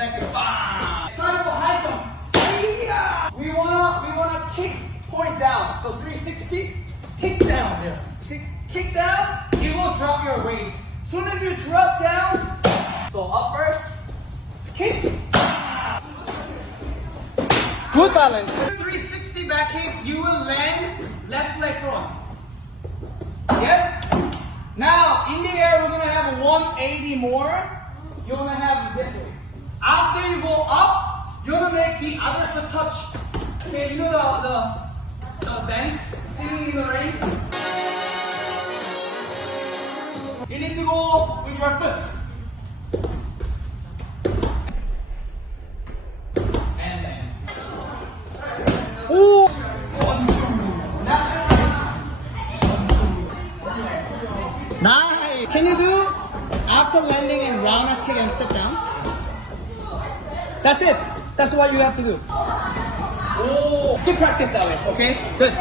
like a bang. Time for high jump. Yeah. We wanna kick point down. So 360, kick down there. See, kick down, you will drop your weight. Soon as you drop down, so up first, kick. Good balance. 360 back kick, you will land left leg front. Yes? Now, in the air, we're gonna have 180 more. You're gonna have this way. After you go up, you're gonna make the other foot touch. Okay, you know the dance, singing in the rain. You need to go with your foot. And then. Ooh! Nice! Can you do after landing and roundhouse kick and step down? That's it. That's what you have to do. Oh, good practice that way. Okay, good.